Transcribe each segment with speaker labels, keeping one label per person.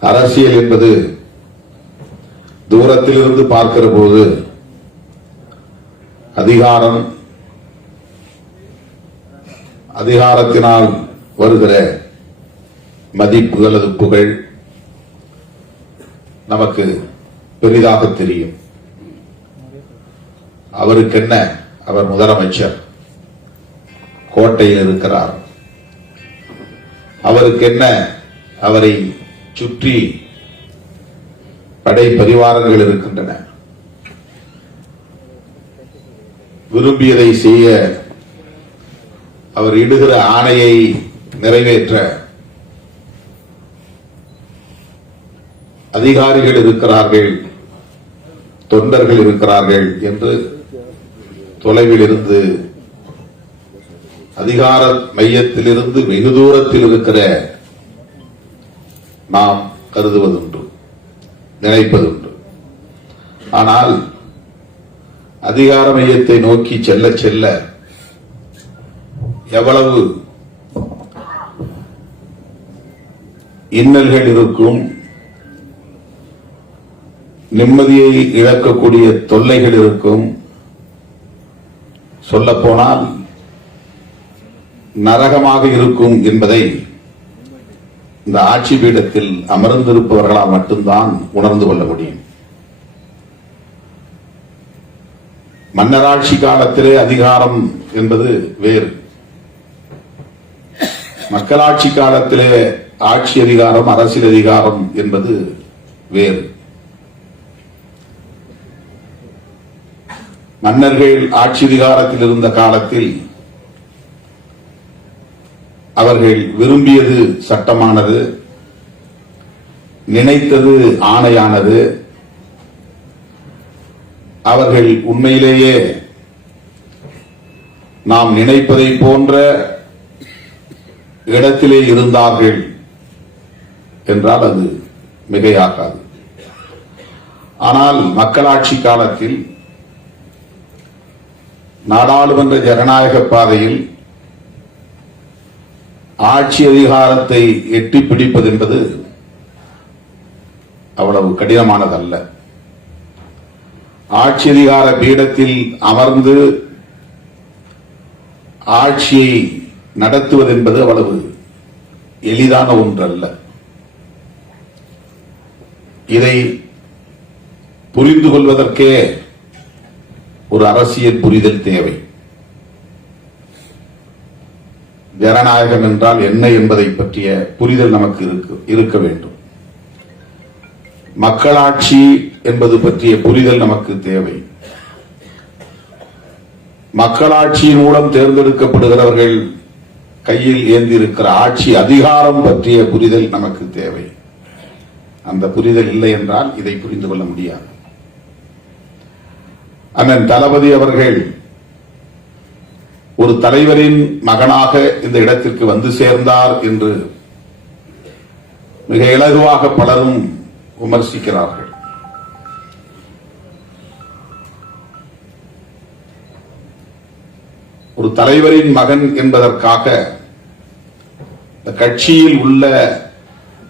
Speaker 1: அரசியல் என்பது தூரத்திலிருந்து பார்க்கிற போது அதிகாரம் அதிகாரத்தினால் வருகிற மதிப்பு அல்லது புகழ் நமக்கு பெரிதாக தெரியும். அவருக்கென்ன? அவர் முதலமைச்சர். கோட்டையில் இருக்கிறார். அவருக்கென்ன? அவரை சுற்றி படை பரிவாரங்கள் இருக்கின்றன. விரும்பியதை செய்ய அவர் இடுகிற ஆணையை நிறைவேற்ற அதிகாரிகள் இருக்கிறார்கள் தொண்டர்கள் இருக்கிறார்கள் என்று தொலைவில் இருந்து அதிகார மையத்திலிருந்து வெகு தூரத்தில் இருக்கிற நாம் கருதுவதுண்டு நினைப்பதுண்டு. ஆனால் அதிகார மையத்தை நோக்கி செல்ல செல்ல எவ்வளவு இன்னல்கள் இருக்கும் நிம்மதியை இழக்கக்கூடிய தொல்லைகள் இருக்கும் சொல்லப்போனால் நரகமாக இருக்கும் என்பதை இந்த ஆட்சி பீடத்தில் அமர்ந்திருப்பவர்களால் மட்டும்தான் உணர்ந்து கொள்ள முடியும். மன்னராட்சி காலத்திலே அதிகாரம் என்பது வேறு. மக்களாட்சி காலத்திலே ஆட்சி அதிகாரம் அரசியல் அதிகாரம் என்பது வேறு. மன்னர்கள் ஆட்சி அதிகாரத்தில் இருந்த காலத்தில் அவர்கள் விரும்பியது சட்டமானது நினைத்தது ஆணையானது. அவர்கள் உண்மையிலேயே நாம் நினைப்பதை போன்ற இடத்திலே இருந்தார்கள் என்றால் அது மிகையாகாது. ஆனால் மக்களாட்சி காலத்தில் நாடாளுமன்ற ஜனநாயக பாதையில் ஆட்சி அதிகாரத்தை எட்டி பிடிப்பது என்பது அவ்வளவு கடினமானதல்ல. ஆட்சி அதிகார பீடத்தில் அமர்ந்து ஆட்சியை நடத்துவது என்பது அவ்வளவு எளிதான ஒன்றல்ல. இதை புரிந்து கொள்வதற்கே ஒரு அரசியல் புரிதல் தேவை. ஜனநாயகம் என்றால் என்ன என்பதை பற்றிய புரிதல் நமக்கு இருக்க வேண்டும். மக்களாட்சி என்பது பற்றிய புரிதல் நமக்கு தேவை. மக்களாட்சியின் மூலம் தேர்ந்தெடுக்கப்படுகிறவர்கள் கையில் ஏந்தியிருக்கிற ஆட்சி அதிகாரம் பற்றிய புரிதல் நமக்கு தேவை. அந்த புரிதல் இல்லை என்றால் இதை புரிந்து கொள்ள முடியாது. அண்ணன் தளபதி அவர்கள் ஒரு தலைவரின் மகனாக இந்த இடத்திற்கு வந்து சேர்ந்தார் என்று மிக இலகுவாக பலரும் விமர்சிக்கிறார்கள். ஒரு தலைவரின் மகன் என்பதற்காக கட்சியில் உள்ள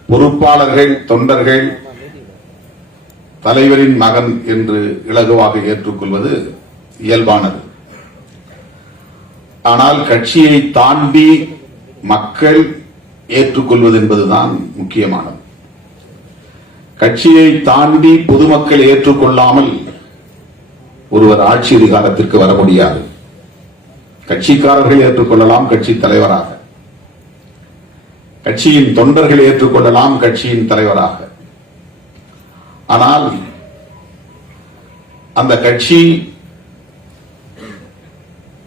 Speaker 1: பொறுப்பாளர்கள் தொண்டர்கள் தலைவரின் மகன் என்று இலகுவாக ஏற்றுக்கொள்வது இயல்பானது. ஆனால் கட்சியை தாண்டி மக்கள் ஏற்றுக்கொள்வது என்பதுதான் முக்கியமானது. கட்சியை தாண்டி பொதுமக்கள் ஏற்றுக்கொள்ளாமல் ஒருவர் ஆட்சி அதிகாரத்திற்கு வர முடியாது. கட்சிக்காரர்கள் ஏற்றுக்கொள்ளலாம் கட்சி தலைவராக. கட்சியின் தொண்டர்கள் ஏற்றுக்கொள்ளலாம் கட்சியின் தலைவராக. ஆனால் அந்த கட்சி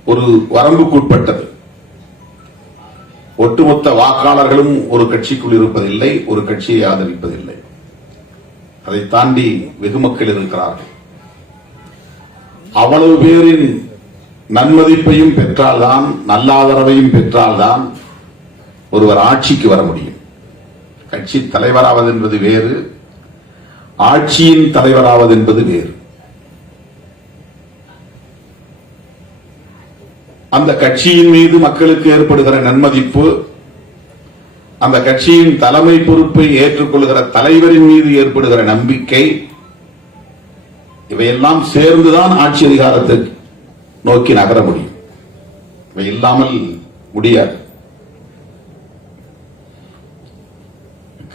Speaker 1: ஒரு வரம்புக்குட்பட்டது ஒட்டுமொத்த வாக்காளர்களும் ஒரு கட்சிக்குள் இருப்பதில்லை ஒரு கட்சியை ஆதரிப்பதில்லை. அதை தாண்டி வெகு மக்கள் இருக்கிறார்கள். அவ்வளவு பேரின் நன்மதிப்பையும் பெற்றால்தான் நல்லாதரவையும் பெற்றால்தான் ஒருவர் ஆட்சிக்கு வர முடியும். கட்சி தலைவராவது என்பது வேறு ஆட்சியின் தலைவராவது என்பது வேறு. அந்த கட்சியின் மீது மக்களுக்கு ஏற்படுகிற நன்மதிப்பு அந்த கட்சியின் தலைமை பொறுப்பை ஏற்றுக்கொள்கிற தலைவரின் மீது ஏற்படுகிற நம்பிக்கை இவையெல்லாம் சேர்ந்துதான் ஆட்சி அதிகாரத்தை நோக்கி நகர முடியும். இவை இல்லாமல் முடியாது.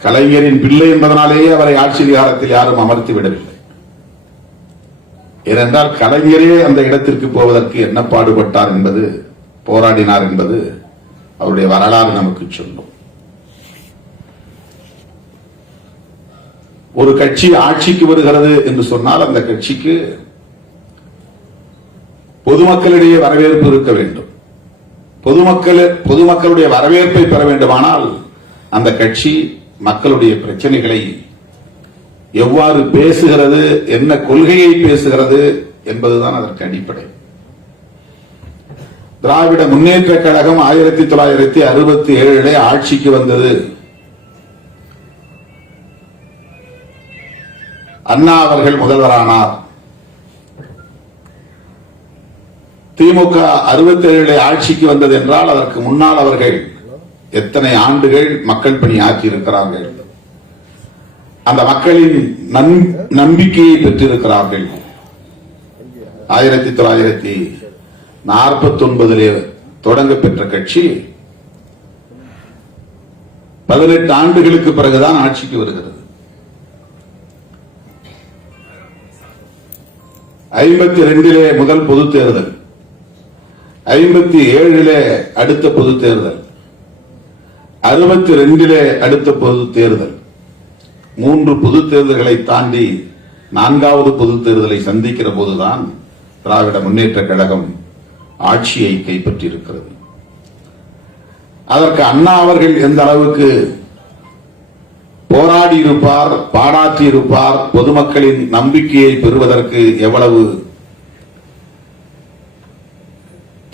Speaker 1: கலைஞரின் பிள்ளை என்பதனாலேயே அவரை ஆட்சி அதிகாரத்தில் யாரும் அமர்த்தி விடவில்லை ஏனென்றால் கலைஞரே அந்த இடத்திற்கு போவதற்கு என்ன பாடுபட்டார் என்பது போராடினார் என்பது அவருடைய வரலாறு நமக்கு சொல்லும். ஒரு கட்சி ஆட்சிக்கு வருகிறது என்று சொன்னால் அந்த கட்சிக்கு பொதுமக்களிடையே வரவேற்பு இருக்க வேண்டும். பொதுமக்கள் பொதுமக்களுடைய வரவேற்பை பெற வேண்டுமானால் அந்த கட்சி மக்களுடைய பிரச்சனைகளை எவ்வாறு பேசுகிறது என்ன கொள்கையை பேசுகிறது என்பதுதான் அதற்கு அடிப்படை. திராவிட முன்னேற்ற கழகம் ஆயிரத்தி தொள்ளாயிரத்தி அறுபத்தி ஏழிலே ஆட்சிக்கு வந்தது. அண்ணா அவர்கள் முதல்வரானார். திமுக அறுபத்தி ஏழிலே ஆட்சிக்கு வந்தது என்றால் அதற்கு முன்னால் அவர்கள் எத்தனை ஆண்டுகள் மக்கள் பணி ஆற்றியிருக்கிறார்கள் அந்த மக்களின் நம்பிக்கையை பெற்றிருக்கிறார்கள். ஆயிரத்தி தொள்ளாயிரத்தி நாற்பத்தி ஒன்பதிலே தொடங்க பெற்ற கட்சி பதினெட்டு ஆண்டுகளுக்கு பிறகுதான் ஆட்சிக்கு வருகிறது. ஐம்பத்தி ரெண்டிலே முதல் பொது தேர்தல். ஐம்பத்தி ஏழிலே அடுத்த பொது தேர்தல். அறுபத்தி ரெண்டிலே அடுத்த பொது தேர்தல். மூன்று பொது தேர்தல்களை தாண்டி நான்காவது பொது தேர்தலை சந்திக்கிற போதுதான் திராவிட முன்னேற்ற கழகம் ஆட்சியை கைப்பற்றியிருக்கிறது. அதற்கு அண்ணா அவர்கள் எந்த அளவுக்கு போராடி இருப்பார் பாடாற்றி இருப்பார் பொதுமக்களின் நம்பிக்கையை பெறுவதற்கு எவ்வளவு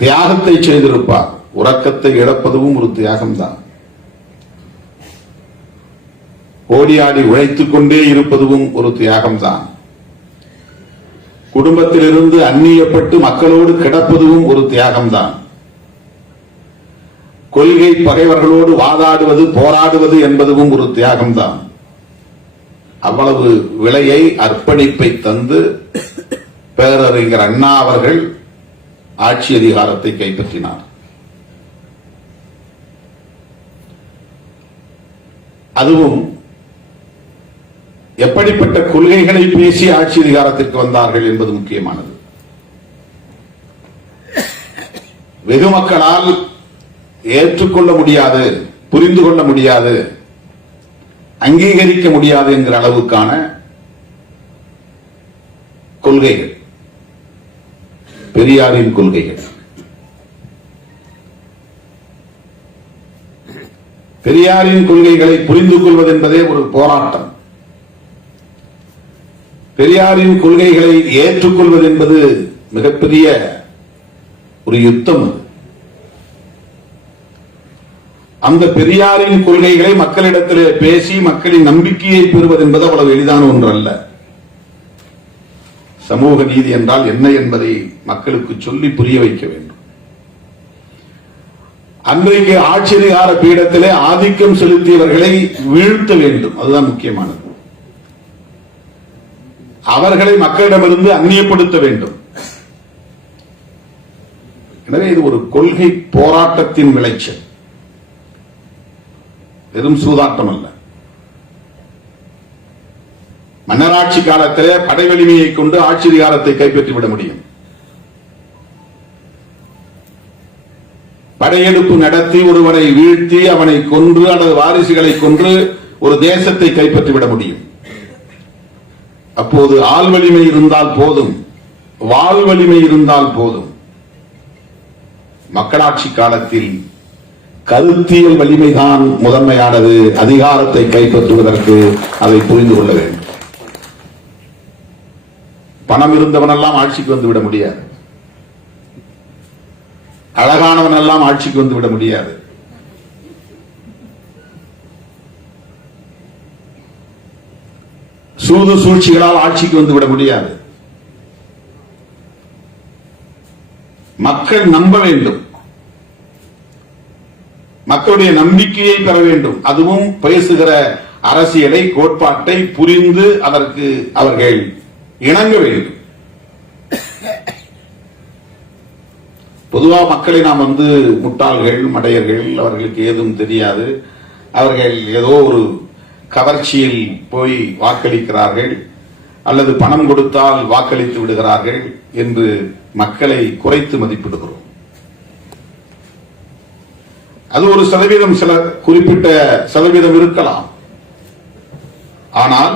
Speaker 1: தியாகத்தை செய்திருப்பார் உறக்கத்தை இழப்பதும் ஒரு தியாகம்தான். ஓடியாடி உழைத்துக் கொண்டே இருப்பதும் ஒரு தியாகம்தான். குடும்பத்திலிருந்து அந்நியப்பட்டு மக்களோடு கிடப்பதும் ஒரு தியாகம்தான். கொள்கை பகைவர்களோடு வாதாடுவது போராடுவது என்பதும் ஒரு தியாகம்தான். அவ்வளவு விலையை அர்ப்பணிப்பை தந்து பேரறிஞர் அண்ணா அவர்கள் ஆட்சி அதிகாரத்தை கைப்பற்றினார். அதுவும் எப்படிப்பட்ட கொள்கைகளை பேசி ஆட்சி அதிகாரத்திற்கு வந்தார்கள் என்பது முக்கியமானது. வெகு மக்களால் ஏற்றுக்கொள்ள முடியாது புரிந்து கொள்ள முடியாது அங்கீகரிக்க முடியாது என்கிற அளவுக்கான கொள்கைகள். பெரியாரின் கொள்கைகள். பெரியாரின் கொள்கைகளை புரிந்து கொள்வது என்பதே ஒரு போராட்டம். பெரியாரின் கொள்கைகளை ஏற்றுக்கொள்வது என்பது மிகப்பெரிய ஒரு யுத்தம். அந்த பெரியாரின் கொள்கைகளை மக்களிடத்திலே பேசி மக்களின் நம்பிக்கையை பெறுவது என்பது அவ்வளவு எளிதான ஒன்று அல்ல சமூக நீதி என்றால் என்ன என்பதை மக்களுக்கு சொல்லி புரிய வைக்க வேண்டும். அன்றைக்கு ஆட்சி அதிகார பீடத்திலே ஆதிக்கம் செலுத்தியவர்களை வீழ்த்த வேண்டும். அதுதான் முக்கியமானது. அவர்களை மக்களிடமிருந்து அந்நியப்படுத்த வேண்டும். எனவே இது ஒரு கொள்கை போராட்டத்தின் விளைச்சல். வெறும் சூதாட்டம் அல்ல. மன்னராட்சி காலத்திலே படை வலிமையை கொண்டு ஆட்சி அதிகாரத்தை கைப்பற்றி விட முடியும். படையெடுப்பு நடத்தி ஒருவனை வீழ்த்தி அவனை கொன்று அல்லது வாரிசுகளை கொன்று ஒரு தேசத்தை கைப்பற்றி விட முடியும். அப்போது ஆள் வலிமை இருந்தால் போதும் வாழ் வலிமை இருந்தால் போதும். மக்களாட்சி காலத்தில் கருத்தியல் வலிமைதான் முதன்மையானது. அதிகாரத்தை கைப்பற்றுவதற்கு அதை புரிந்து கொள்ள வேண்டும். பணம் இருந்தவனெல்லாம் ஆட்சிக்கு வந்து விட முடியாது. அழகானவன் எல்லாம் ஆட்சிக்கு வந்து விட முடியாது. சூது சூழ்ச்சிகளால் ஆட்சிக்கு வந்து விட முடியாது. மக்கள் நம்ப வேண்டும். மக்களுடைய நம்பிக்கையை பெற வேண்டும். அதுவும் பேசுகிற அரசியலை கோட்பாட்டை புரிந்து அதற்கு அவர்கள் இணங்க வேண்டும். பொதுவா மக்களை நாம் வந்து முட்டாள்கள் மடையர்கள் அவர்களுக்கு ஏதும் தெரியாது. அவர்கள் ஏதோ ஒரு கவர்ச்சியில் போய் வாக்களிக்கிறார்கள் அல்லது பணம் கொடுத்தால் வாக்களித்து விடுகிறார்கள் என்று மக்களை குறைத்து மதிப்பிடுகிறோம். அது ஒரு சதவீதம் சில குறிப்பிட்ட சதவீதம் இருக்கலாம். ஆனால்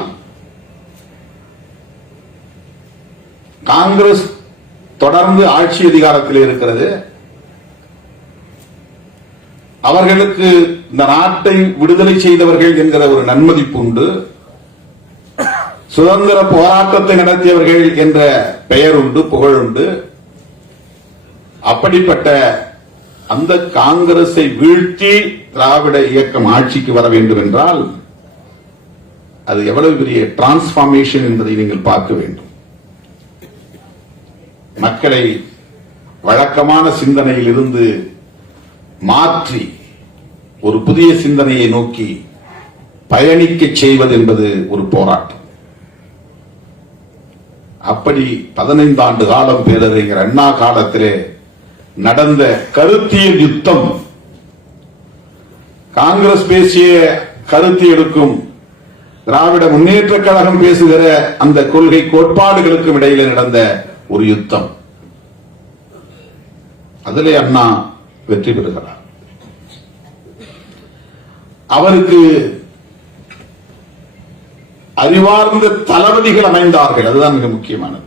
Speaker 1: காங்கிரஸ் தொடர்ந்து ஆட்சி அதிகாரத்தில் இருக்கிறது. அவர்களுக்கு இந்த நாட்டை விடுதலை செய்தவர்கள் என்கிற ஒரு நன்மதிப்பு உண்டு. சுதந்திர போராட்டத்தை நடத்தியவர்கள் என்ற பெயர் உண்டு புகழ் உண்டு. அப்படிப்பட்ட அந்த காங்கிரஸை வீழ்த்தி திராவிட இயக்கம் ஆட்சிக்கு வர வேண்டும் என்றால் அது எவ்வளவு பெரிய டிரான்ஸ்பார்மேஷன் என்பதை நீங்கள் பார்க்க வேண்டும். மக்களை வழக்கமான சிந்தனையில் இருந்து மாற்றி ஒரு புதிய சிந்தனையை நோக்கி பயணிக்க செய்வது என்பது ஒரு போராட்டம். அப்படி பதினைந்து ஆண்டு காலம் பேரறிஞர் அண்ணா காலத்திலே நடந்த கருத்தியல் யுத்தம் காங்கிரஸ் பேசிய கருத்தியலுக்கும் திராவிட முன்னேற்ற கழகம் பேசுகிற அந்த கொள்கை கோட்பாடுகளுக்கும் இடையில நடந்த ஒரு யுத்தம். அதிலே அண்ணா வெற்றி பெறுகிறார். அவருக்கு அறிவார்ந்த தளபதிகள் அமைந்தார்கள். அதுதான் மிக முக்கியமானது.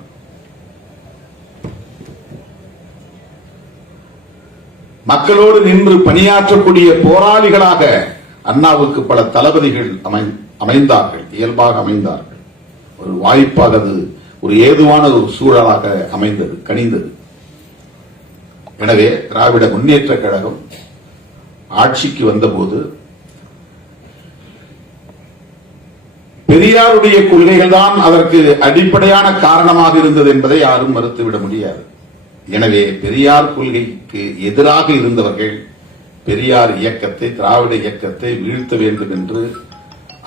Speaker 1: மக்களோடு நின்று பணியாற்றக்கூடிய போராளிகளாக அண்ணாவுக்கு பல தளபதிகள் அமை- அமைந்தார்கள். இயல்பாக அமைந்தார்கள். ஒரு வாய்ப்பாக அது ஒரு ஏதுவான ஒரு சூழலாக அமைந்தது கணிந்தது எனவே திராவிட முன்னேற்ற கழகம் ஆட்சிக்கு வந்தபோது பெரியாருடைய கொள்கைகள் தான் அதற்கு அடிப்படையான காரணமாக இருந்தது என்பதை யாரும் மறுத்துவிட முடியாது. எனவே பெரியார் கொள்கைக்கு எதிராக இருந்தவர்கள் பெரியார் இயக்கத்தை திராவிட இயக்கத்தை வீழ்த்த வேண்டும் என்று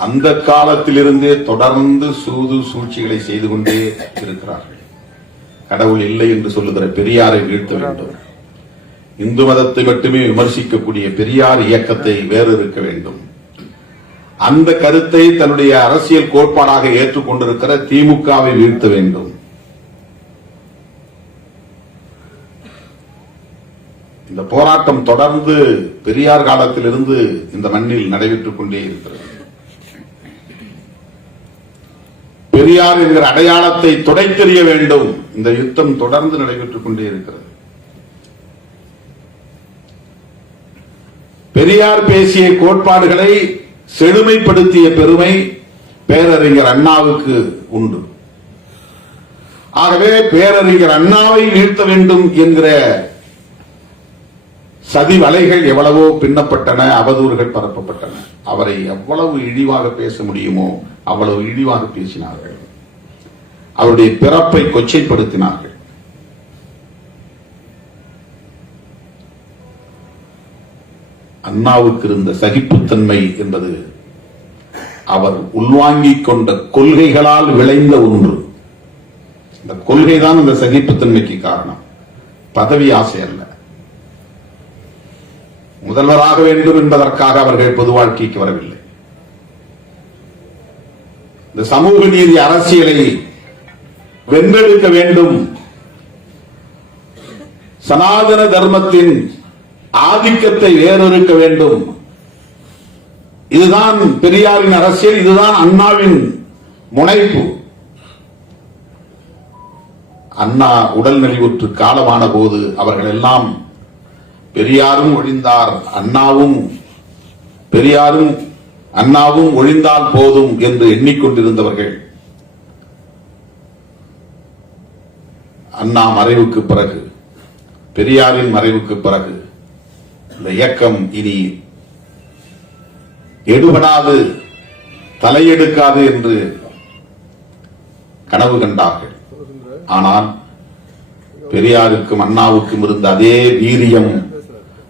Speaker 1: அந்த காலத்திலிருந்தே தொடர்ந்து சூது சூழ்ச்சிகளை செய்து கொண்டே இருக்கிறார்கள். கடவுள் இல்லை என்று சொல்லுகிற பெரியாரை வீழ்த்த வேண்டும். இந்து மதத்தை மட்டுமே விமர்சிக்கக்கூடிய பெரியார் இயக்கத்தை வேறு இருக்க வேண்டும். அந்த கருத்தை தன்னுடைய அரசியல் கோட்பாடாக ஏற்றுக்கொண்டிருக்கிற திமுகவை வீழ்த்த வேண்டும். இந்த போராட்டம் தொடர்ந்து பெரியார் காலத்திலிருந்து இந்த மண்ணில் நடைபெற்றுக் கொண்டே இருக்கிறது. பெரியார் என்கிற அடையாளத்தை துடைத்தெறிய வேண்டும். இந்த யுத்தம் தொடர்ந்து நடைபெற்றுக் கொண்டே இருக்கிறது. பெரியார் பேசிய கோட்பாடுகளை செழுமைப்படுத்திய பெருமை பேரறிஞர் அண்ணாவுக்கு உண்டு. ஆகவே பேரறிஞர் அண்ணாவை வீழ்த்த வேண்டும் என்கிற சதி வலைகள் எவ்வளவோ பின்னப்பட்டன அவதூறுகள் பரப்பப்பட்டன. அவரை எவ்வளவு இழிவாக பேச முடியுமோ அவ்வளவு இழிவாக பேசினார்கள். அவருடைய பிறப்பை கொச்சைப்படுத்தினார்கள். அண்ணாவுக்கு இருந்த சகிப்புத்தன்மை என்பது அவர் உள்வாங்கிக் கொண்ட கொள்கைகளால் விளைந்த ஒன்று. இந்த கொள்கைதான் இந்த சகிப்புத்தன்மைக்கு காரணம். பதவி ஆசை அல்ல. முதல்வராக வேண்டும் என்பதற்காக அவர்கள் பொது வாழ்க்கைக்கு வரவில்லை. இந்த சமூக நீதி அரசியலை வென்றெடுக்க வேண்டும். சனாதன தர்மத்தின் ஆதிக்கத்தை வேறொருக்க வேண்டும். இதுதான் பெரியாரின் அரசியல் இதுதான் அண்ணாவின் முனைப்பு. அண்ணா உடல் நலிவுற்று காலமான போது அவர்கள் எல்லாம் பெரியாரும் ஒழிந்தார் அண்ணாவும் பெரியாரும் அண்ணாவும் ஒழிந்தால் போதும் என்று எண்ணிக்கொண்டிருந்தவர்கள். அண்ணா மறைவுக்கு பிறகு பெரியாரின் மறைவுக்கு பிறகு இந்த இயக்கம் இனி எடுபடாது தலையெடுக்காது என்று கனவு கண்டார்கள். ஆனால் பெரியாருக்கும் அண்ணாவுக்கும் இருந்த அதே வீரியம்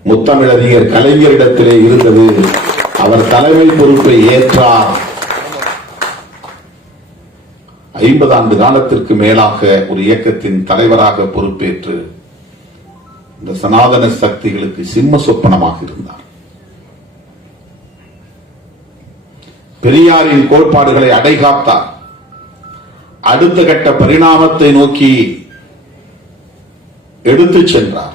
Speaker 1: முத்தமிழறிஞர் கலைஞரிடத்திலே இருந்தது. அவர் தலைமை பொறுப்பை ஏற்றார். ஐம்பது ஆண்டு காலத்திற்கு மேலாக ஒரு இயக்கத்தின் தலைவராக பொறுப்பேற்று இந்த சனாதன சக்திகளுக்கு சிம்ம சொப்பனமாக இருந்தார். பெரியாரின் கோட்பாடுகளை அடைகாத்தார். அடுத்த கட்ட பரிணாமத்தை நோக்கி எடுத்துச் சென்றார்.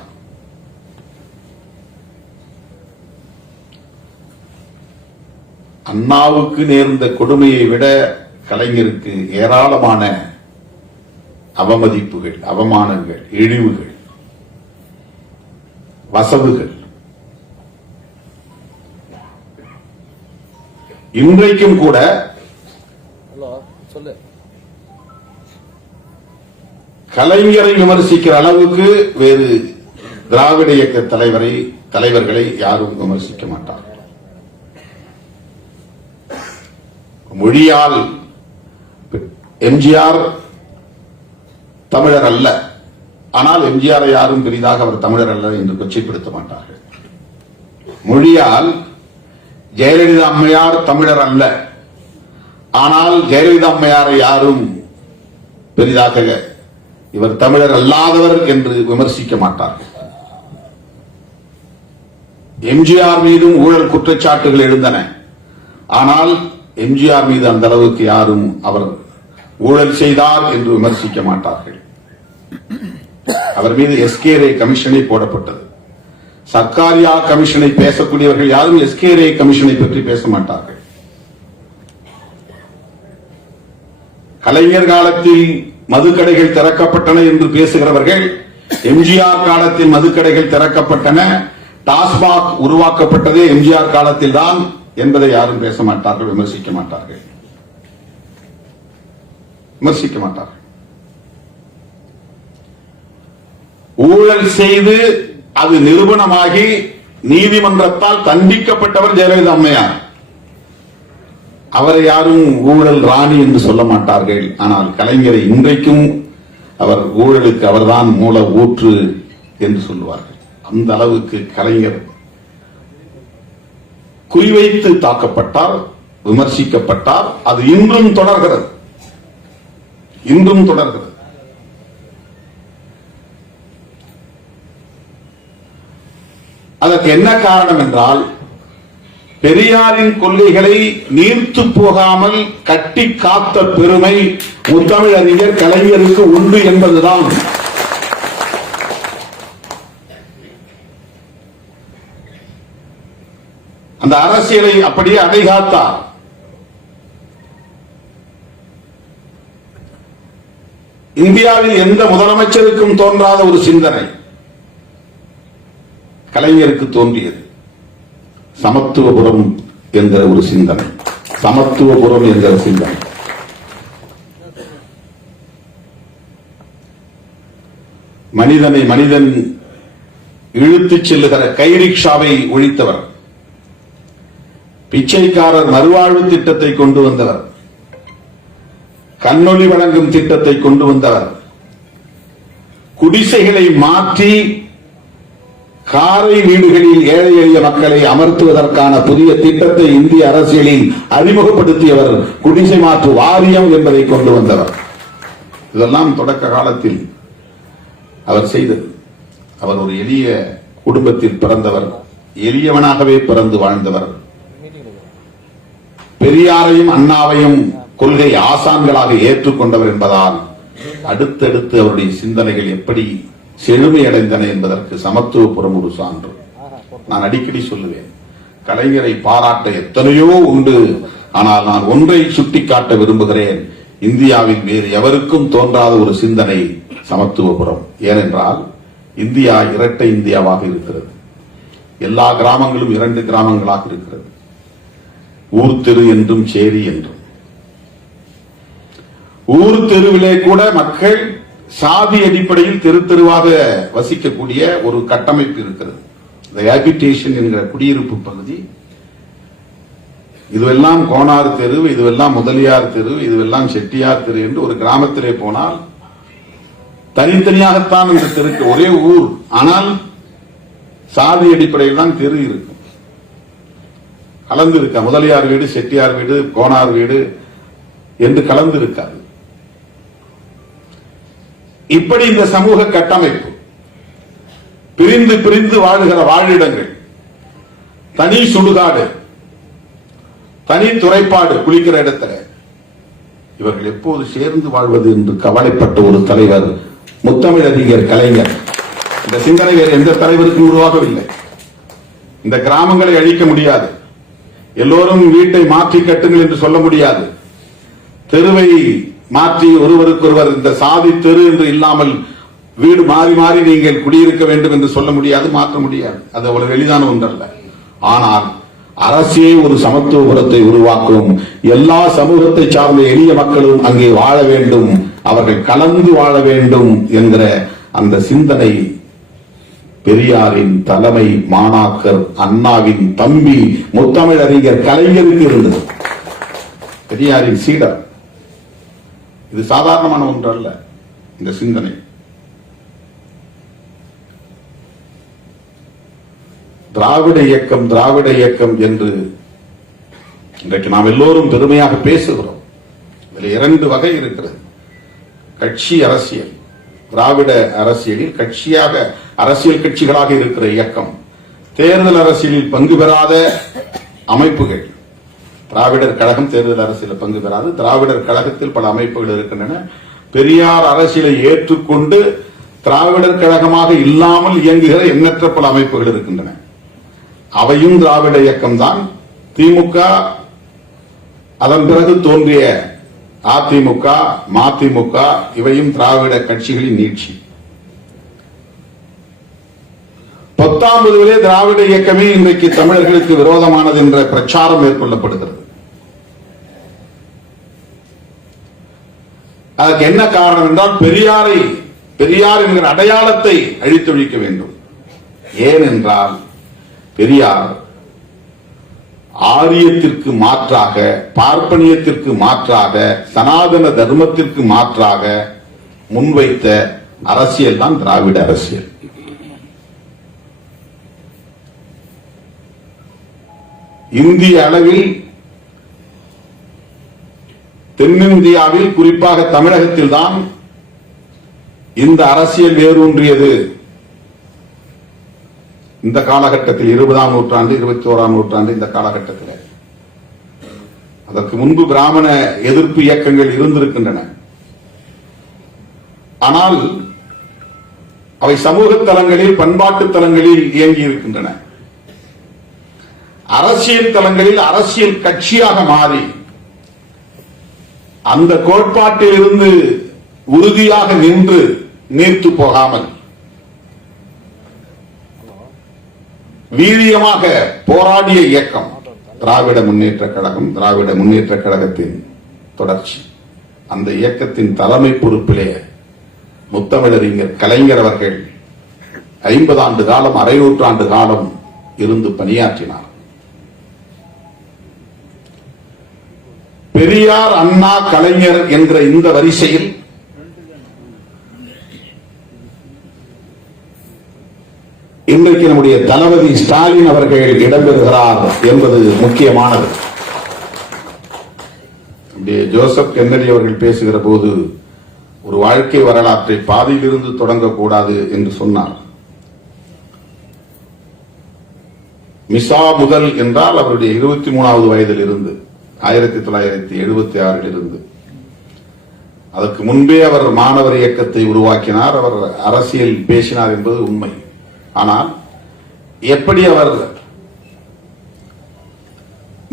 Speaker 1: அண்ணாவுக்கு நேர்ந்த கொடுமையை விட கலைஞருக்கு ஏராளமான அவமதிப்புகள் அவமானங்கள் இழிவுகள். வசவுகள். இன்றைக்கும் கூட
Speaker 2: ஹலோ சொல்லு.
Speaker 1: கலைஞரை விமர்சிக்கிற அளவுக்கு வேறு திராவிட இயக்க தலைவரை தலைவர்களை யாரும் விமர்சிக்க மாட்டார். மொழியால் எம்ஜிஆர் தமிழர் அல்ல. ஆனால் எம்ஜிஆரை யாரும் பெரிதாக அவர் தமிழர் அல்ல என்று கொச்சைப்படுத்த மாட்டார்கள். மொழியால் ஜெயலலிதா அம்மையார் தமிழர் அல்ல. ஆனால் ஜெயலலிதா அம்மையாரை யாரும் பெரிதாக இவர் தமிழர் அல்லாதவர் என்று விமர்சிக்க மாட்டார்கள். எம்ஜிஆர் மீதும் ஊழல் குற்றச்சாட்டுகள் எழுந்தன. ஆனால் எம்ஜிஆர் மீது அந்த அளவுக்கு யாரும் அவர் ஊழல் செய்தார் என்று விமர்சிக்க மாட்டார்கள். அவர் மீது எஸ்கேரே கமிஷனை போடப்பட்டது. சர்க்காரியா கமிஷனை பேசக்கூடியவர்கள் யாரும் எஸ்கேரே கமிஷனை பற்றி பேச மாட்டார்கள். கலைஞர் காலத்தில் மதுக்கடைகள் திறக்கப்பட்டன என்று பேசுகிறவர்கள் எம்ஜிஆர் காலத்தில் மதுக்கடைகள் திறக்கப்பட்டன டாஸ்மாக் உருவாக்கப்பட்டதே எம்ஜிஆர் காலத்தில் தான் என்பதை யாரும் பேச மாட்டார்கள் விமர்சிக்க மாட்டார்கள். விமர்சிக்க மாட்டார்கள். ஊழல் செய்து அது நிரூபணமாகி நீதிமன்றத்தால் தண்டிக்கப்பட்டவர் ஜெயலலிதா அம்மையார். அவரை யாரும் ஊழல் ராணி என்று சொல்ல மாட்டார்கள். ஆனால் கலைஞரை இன்றைக்கும் அவர் ஊழலுக்கு அவர்தான் மூல ஊற்று என்று சொல்லுவார்கள். அந்த அளவுக்கு கலைஞர் குறிவைத்து தாக்கப்பட்டார் விமர்சிக்கப்பட்டார். அது இன்றும் தொடர்கிறது. இன்றும் தொடர்கிறது. அதற்கு என்ன காரணம் என்றால் பெரியாரின் கொள்கைகளை நீர்த்து போகாமல் கட்டி காத்த பெருமை முத்தமிழறிஞர் கலைஞருக்கு உண்டு என்பதுதான். அந்த அரசியலை அப்படியே அடைகாத்தார். இந்தியாவில் எந்த முதலமைச்சருக்கும் தோன்றாத ஒரு சிந்தனை. கலைஞருக்கு தோன்றியது. சமத்துவபுரம் என்கிற ஒரு சிந்தனை. சமத்துவபுரம் என்கிற சிந்தனை. மனிதனை மனிதன் இழுத்துச் செல்லுகிற கைரிக்ஷாவை ஒழித்தவர். பிச்சைக்காரர் மறுவாழ்வு திட்டத்தை கொண்டு வந்தவர். கண்ணொளி வழங்கும் திட்டத்தை கொண்டு வந்தவர். குடிசைகளை மாற்றி காரை வீடுகளில் ஏழை எளிய மக்களை அமர்த்துவதற்கான புதிய திட்டத்தை இந்திய அரசியலில் அறிமுகப்படுத்தியவர் குடிசை மாற்று வாரியம் என்பதை கொண்டு வந்தவர். இதெல்லாம் தொடக்க காலத்தில் அவர் செய்தது. அவர் ஒரு எளிய குடும்பத்தில் பிறந்தவர் எளியவனாகவே பிறந்து வாழ்ந்தவர். பெரியாரையும் அண்ணாவையும் கொள்கை ஆசான்களாக ஏற்றுக்கொண்டவர் என்பதால் அடுத்தடுத்து அவருடைய சிந்தனைகள் எப்படி செழுமையடைந்தன என்பதற்கு சமத்துவபுரம் ஒரு சான்று. நான் அடிக்கடி சொல்லுவேன் கலைஞரை பாராட்ட எத்தனையோ உண்டு ஆனால் நான் ஒன்றை சுட்டிக்காட்ட விரும்புகிறேன் இந்தியாவில் வேறு எவருக்கும் தோன்றாத ஒரு சிந்தனை சமத்துவபுரம் ஏனென்றால் இந்தியா இரட்டை இந்தியாவாக இருக்கிறது. எல்லா கிராமங்களும் இரண்டு கிராமங்களாக இருக்கிறது. ஊர் தெரு என்றும் சேரி என்றும். ஊர் தெருவிலே கூட மக்கள் சாதி அடிப்படையில் தெரு தெருவாக வசிக்கக்கூடிய ஒரு கட்டமைப்பு இருக்கிறது. இந்த ஹேபிடேஷன் என்கிற குடியிருப்பு பகுதி. இதுவெல்லாம் கோனார் தெரு இதுவெல்லாம் முதலியார் தெரு இதுவெல்லாம் செட்டியார் தெரு என்று ஒரு கிராமத்திலே போனால் தனித்தனியாகத்தான் இந்த தெருக்கு ஒரே ஊர். ஆனால் சாதி அடிப்படையில் தான் தெரு இருக்கும். கலந்து இருக்க முதலியார் வீடு செட்டியார் வீடு கோனார் வீடு என்று கலந்து இருக்காது இப்படி இந்த சமூக கட்டமைப்பு பிரிந்து பிரிந்து வாழுகிற வாழிடங்கள் தனி சுடுகாடு தனி துறைப்பாடு குளிக்கிற இடத்துல இவர்கள் எப்போது சேர்ந்து வாழ்வது என்று கவலைப்பட்ட ஒரு தலைவர் முத்தமிழறிஞர் கலைஞர். இந்த சிந்தனை வேறு எந்த தலைவருக்கும் உருவாகவில்லை. இந்த கிராமங்களை அழிக்க முடியாது. எல்லோரும் வீட்டை மாற்றி கட்டுங்கள் என்று சொல்ல முடியாது. தெருவை மாற்றி ஒருவருக்கொருவர் இந்த சாதி தெரு என்று இல்லாமல் வீடு மாறி மாறி நீங்கள் குடியிருக்க வேண்டும் என்று சொல்ல முடியாது மாற்ற முடியாது. அது அவ்வளவு எளிதான ஒன்றல்ல. ஆனால் அரசே ஒரு சமத்துவபுரத்தை உருவாக்கும் எல்லா சமூகத்தை சார்ந்த எளிய மக்களும் அங்கே வாழ வேண்டும் அவர்கள் கலந்து வாழ வேண்டும் என்கிற அந்த சிந்தனை பெரியாரின் தலைமை மாணாக்கர் அண்ணாவின் தம்பி முத்தமிழறிஞர் கலைஞருக்கு இருந்தது. பெரியாரின் சீடர். இது சாதாரணமான ஒன்று அல்ல இந்த சிந்தனை. திராவிட இயக்கம் திராவிட இயக்கம் என்று இன்றைக்கு நாம் எல்லோரும் பெருமையாக பேசுகிறோம். இதில் இரண்டு வகை இருக்கிறது. கட்சி அரசியல். திராவிட அரசியலில் கட்சியாக அரசியல் கட்சிகளாக இருக்கிற இயக்கம். தேர்தல் அரசியலில் பங்கு பெறாத அமைப்புகள். திராவிடர் கழகம் தேர்தல் அரசியல பங்கு பெறாது. திராவிடர் கழகத்தில் பல அமைப்புகள் இருக்கின்றன. பெரியார் அரசியலை ஏற்றுக்கொண்டு திராவிடர் கழகமாக இல்லாமல் இயங்குகிற எண்ணற்ற பல அமைப்புகள் இருக்கின்றன. அவையும் திராவிட இயக்கம்தான். திமுக அதன் பிறகு தோன்றிய அதிமுக மதிமுக இவையும் திராவிட கட்சிகளின் நீட்சி. பத்தாம்பதுவிலே திராவிட இயக்கமே இன்றைக்கு தமிழர்களுக்கு விரோதமானது என்ற பிரச்சாரம் மேற்கொள்ளப்படுகிறது. அதற்கு என்ன காரணம் என்றால் பெரியாரை பெரியார் என்கிற அடையாளத்தை அழித்தொழிக்க வேண்டும். ஏனென்றால் பெரியார் ஆரியத்திற்கு மாற்றாக பார்ப்பனியத்திற்கு மாற்றாக சனாதன தர்மத்திற்கு மாற்றாக முன்வைத்த அரசியல் தான் திராவிட அரசியல். இந்திய அளவில் தென்னிந்தியாவில் குறிப்பாக தமிழகத்தில் தான் இந்த அரசியல் வேரூன்றியது. இந்த காலகட்டத்தில் இருபதாம் நூற்றாண்டு இருபத்தி ஓராம் நூற்றாண்டு இந்த காலகட்டத்தில். அதற்கு முன்பு பிராமண எதிர்ப்பு இயக்கங்கள் இருந்திருக்கின்றன. ஆனால் அவை சமூக தலங்களில் பண்பாட்டு தலங்களில் இயங்கி இருக்கின்றன அரசியல் தளங்களில் அரசியல் கட்சியாக மாறி அந்த கோட்பாட்டிலிருந்து உறுதியாக நின்று நீர்த்து போகாமல் வீரியமாக போராடிய இயக்கம் திராவிட முன்னேற்ற கழகம் திராவிட முன்னேற்ற கழகத்தின் தொடர்ச்சி. அந்த இயக்கத்தின் தலைமை பொறுப்பிலே முத்தமிழறிஞர் கலைஞர் அவர்கள் ஐம்பது ஆண்டு காலம் அரை நூற்றாண்டு காலம் இருந்து பணியாற்றினார். பெரியார் அண்ணா கலைஞர் என்கிற இந்த வரிசையில் இன்றைக்கு நம்முடைய தளபதி ஸ்டாலின் அவர்கள் இடம்பெறுகிறார் என்பது முக்கியமானது. ஜோசப் கென்னடி அவர்கள் பேசுகிற போது ஒரு வாழ்க்கை வரலாற்றை பாதியிலிருந்து தொடங்கக்கூடாது என்று சொன்னார். மிசா முதல் என்றால் அவருடைய இருபத்தி மூணாவது வயதில் இருந்து ஆயிரத்தி தொள்ளாயிரத்தி எழுபத்தி ஆறில் இருந்து அதற்கு முன்பே அவர் மாணவர் இயக்கத்தை உருவாக்கினார் அவர் அரசியல் பேசினார் என்பது உண்மை. ஆனால் எப்படி அவர்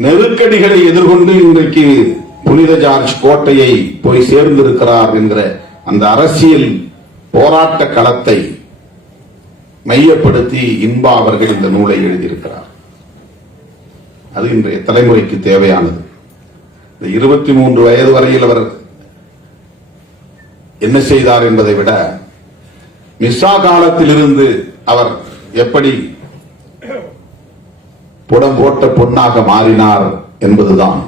Speaker 1: நெருக்கடிகளை எதிர்கொண்டு இன்றைக்கு புனித ஜார்ஜ் கோட்டையை போய் சேர்ந்திருக்கிறார் என்கிற அந்த அரசியல் போராட்ட களத்தை மையப்படுத்தி இன்பா அவர்கள் இந்த நூலை எழுதியிருக்கிறார். அது இன்றைய தலைமுறைக்கு தேவையானது. இந்த இருபத்தி மூன்று வயது வரையில் அவர் என்ன செய்தார் என்பதை விட மிஸ்ரா காலத்திலிருந்து அவர் எப்படி புடம் போட்ட பொன்னாக மாறினார் என்பதுதான்.